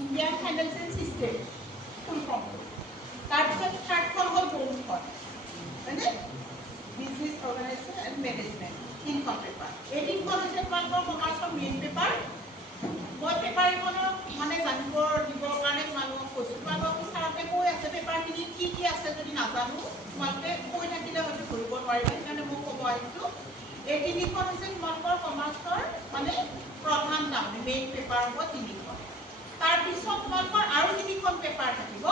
Indian financial system ফুল ফৰ্মটো তাৰপিছত থাৰ্ডখন হ'ল বৰ্ডখন হয়নে বিজনেছ অৰ্গেনাইজেশ্যন এণ্ড মেনেজমেণ্ট তিনিখন পেপাৰ এই তিনিখন হৈছে তোমালোকৰ কমাৰ্চৰ মেইন পেপাৰ মই পেপাৰ এখনক মানে জানিব দিবৰ কাৰণে তোমালোকক কৈছোঁ তোমালোকক ছাৰতে কৈ আছে পেপাৰখিনি কি আছে যদি নাজানো তোমালোকে কৈ থাকিলে হয়তো ধৰিব নোৱাৰিবা সেইকাৰণে মই ক'ব আহিছোঁ এই তিনিখন হৈছে তোমালোকৰ কমাৰ্চৰ মানে প্ৰধান তাৰমানে মেইন পেপাৰ হ'ব তিনিখন তাৰপিছত তোমালোকৰ আৰু তিনিখন পেপাৰ থাকিব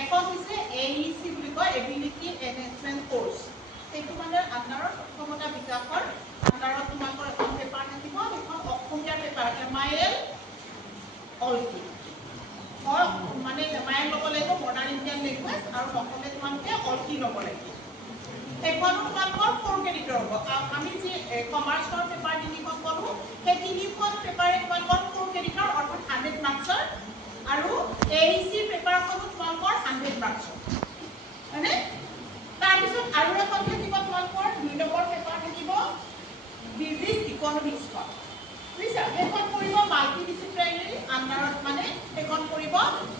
এখন হৈছে AEC বুলি কয় এবিলিটি এনহেঞ্চমেণ্ট কোৰ্চ সেইটো মানে আণ্ডাৰত ক্ষমতা বিকাশৰ আণ্ডাৰত তোমালোকৰ এখন পেপাৰ থাকিব সেইখন অসমীয়া পেপাৰ MIL অলকি মই মানে MIL ল'ব লাগিব মডাৰ্ণ ইণ্ডিয়ান লেংগুৱেজ আৰু নহ'লে তোমালোকে অলকি ল'ব লাগিব সেইখনো তোমালোকৰ 4 ক্ৰেডিটৰ হ'ব আমি যে কমাৰ্চৰ পেপাৰ তিনিখন ক'লোঁ সেই তিনিখন পেপাৰে তোমালোকৰ 4 ক্ৰেডিটৰ অৰ্থাৎ 100 মাৰ্কছৰ আৰু AEC পেপাৰখনো তোমালোকৰ 100 মাৰ্কছৰ হয়নে তাৰপিছত আৰু এখন থাকিব তোমালোকৰ 2 নম্বৰ পেপাৰ থাকিব বিজনেছ ইকনমিক্সখন বুজিছা সেইখন পৰিব মাল্টিডিসিপ্লিনাৰী আণ্ডাৰত মানে সেইখন পৰিব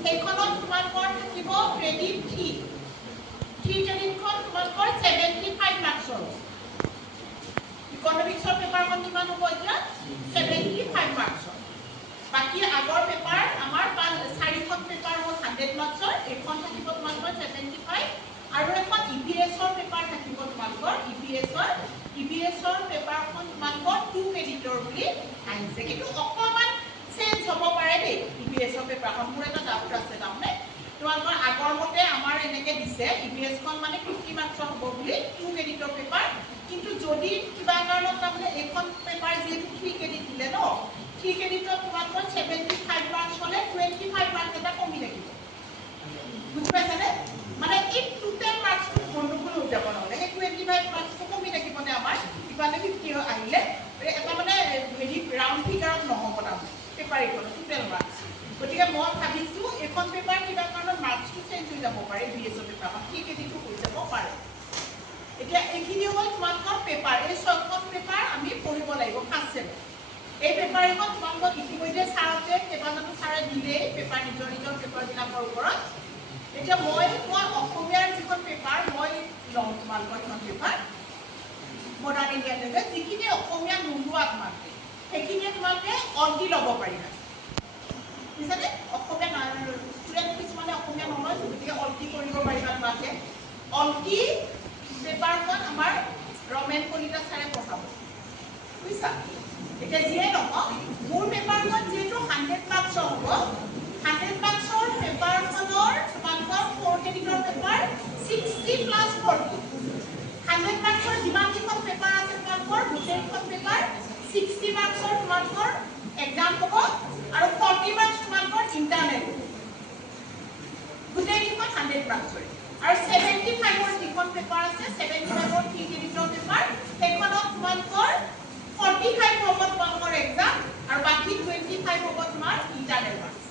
সেইখনত তোমালোকৰ থাকিব ক্ৰেডিট 3 ক্ৰেডিটখন তোমালোকৰ 75 মাৰ্কছৰ ইকনমিক্সৰ পেপাৰখন কিমান হ'ব এতিয়া 75 মাৰ্কছৰ বাকি আগৰ পেপাৰ আমাৰ 4খন পেপাৰ হ'ল 100 মাৰ্কছৰ এখন থাকিব তোমালোকৰ 75 আৰু এখন EVS-ৰ পেপাৰ থাকিব তোমালোকৰ EVS-ৰ পেপাৰখন তোমালোকৰ 2 ক্ৰেডিটৰ বুলি আহিছে কিন্তু অকমান চেঞ্জ হ'ব পাৰে দেই EVS-ৰ পেপাৰখন মোৰ এটা ডাউট আছে তাৰমানে তোমালোকৰ আগৰ মতে আমাৰ এনেকৈ দিছে EVS-খন মানে 50 মাৰ্কছৰ হ'ব বুলি 2 ক্ৰেডিটৰ পেপাৰ কিন্তু যদি কিবা কাৰণত তাৰমানে এইখন পেপাৰ যিহেতু 3 ক্ৰেডিট দিলে ন 3 ক্ৰেডিটত তোমালোকৰ 75 মাৰ্কছ হ'লে 25 মাৰ্কছ এটা কমি থাকিব বুজি পাইছানে মানে এই টোটেল মাৰ্কছটো গণ্ডগোল হৈ যাব নহ'লে সেই 25 মাৰ্কছটো কমি থাকিবনে আমাৰ ইফালে 50 আহিলে এটা মানে হেৰি ৰাউণ্ড ফিগাৰত নহ'ব তাৰমানে পেপাৰ এইখনৰ টোটেল মাৰ্কছ গতিকে মই ভাবিছোঁ এইখন পেপাৰ কিবা কাৰণত মাৰ্কছটো চেঞ্জ হৈ যাব পাৰে EVS-ৰ পেপাৰখন 3 ক্ৰেডিটটো হৈ যাব পাৰে এতিয়া এইখিনি হ'ল তোমালোকৰ পেপাৰ এই 6খন পেপাৰ আমি পঢ়িব লাগিব ফাৰ্ষ্ট ছেম এই পেপাৰ এখন তোমালোকক ইতিমধ্যে ছাৰতে কেইবাজনো ছাৰে দিলেই পেপাৰ নিজৰ পেপাৰবিলাকৰ ওপৰত এতিয়া মই অসমীয়াৰ যিখন পেপাৰ মই ল'ম তোমালোকৰ এখন পেপাৰ মডাৰ্ণ ইণ্ডিয়ান লেংগুৱেজ যিখিনি অসমীয়া নোলোৱা তোমালোকে সেইখিনিয়ে তোমালোকে অলকি ল'ব পাৰিবা বুজিছানে অসমীয়া ষ্টুডেণ্ট কিছুমানে অসমীয়া নলয় গতিকে অলকি কৰিব পাৰিবা তোমালোকে অলকি পেপাৰখন আমাৰ ৰমেন কলিতা ছাৰে পঢ়াব বুজিছা এতিয়া যিয়ে নহওক মোৰ পেপাৰখন যিহেতু 100 মাৰ্কছৰ হ'ব 100 মাৰ্কছৰ পেপাৰখনৰ তোমালোকৰ 4 ক্ৰেডিটৰ পেপাৰ 60 প্লাছ 40 100 মাৰ্কছৰ যিমানকেইখন পেপাৰ আছে তোমালোকৰ গোটেইখন পেপাৰ 60 মাৰ্কছৰ তোমালোকৰ এক্সাম হ'ব আৰু 40 মাৰ্কছ তোমালোকৰ ইণ্টাৰনেল গোটেইকেইখন 100 মাৰ্কছৰ আৰু 75ৰ যিখন পেপাৰ আছে 75ৰ 3 ক্ৰেডিটৰ পেপাৰ সেইখনত তোমালোকৰ 45 হ'ব তোমালোকৰ এক্সাম আৰু বাকি 25 হ'ব তোমাৰ ইণ্টাৰনেল মাৰ্কছ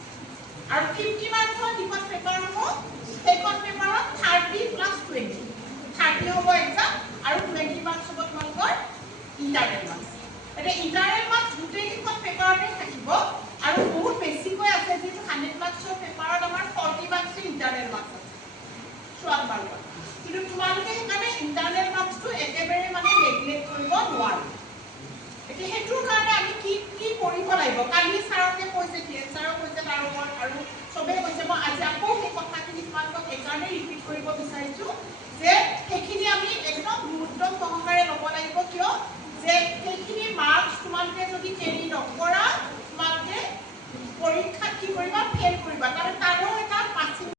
আৰু 50 মাৰ্কছৰ যিখন পেপাৰ হ'ব সেইখন পেপাৰত 30 প্লাছ 20 30 হ'ব এক্সাম আৰু 20 মাৰ্কছ হ'ব তোমালোকৰ ইণ্টাৰনেল মাৰ্কছ এতিয়া ইণ্টাৰনেল মাৰ্কছ গোটেইকেইখন পেপাৰতে থাকিব আৰু বহুত বেছিকৈ আছে যিহেতু 100 মাৰ্কছৰ পেপাৰত আমাৰ 40 মাৰ্কছ ইণ্টাৰনেল মাৰ্কছ আছে চোৱাত মাৰ্কছ কিন্তু তোমালোকে সেইকাৰণে ইণ্টাৰনেল মাৰ্কছটো একেবাৰে মানে নেগলেক্ট কৰিব নোৱাৰো এতিয়া সেইটোৰ কাৰণে আমি কি কৰিব লাগিব কালি ছাৰকে কৈছে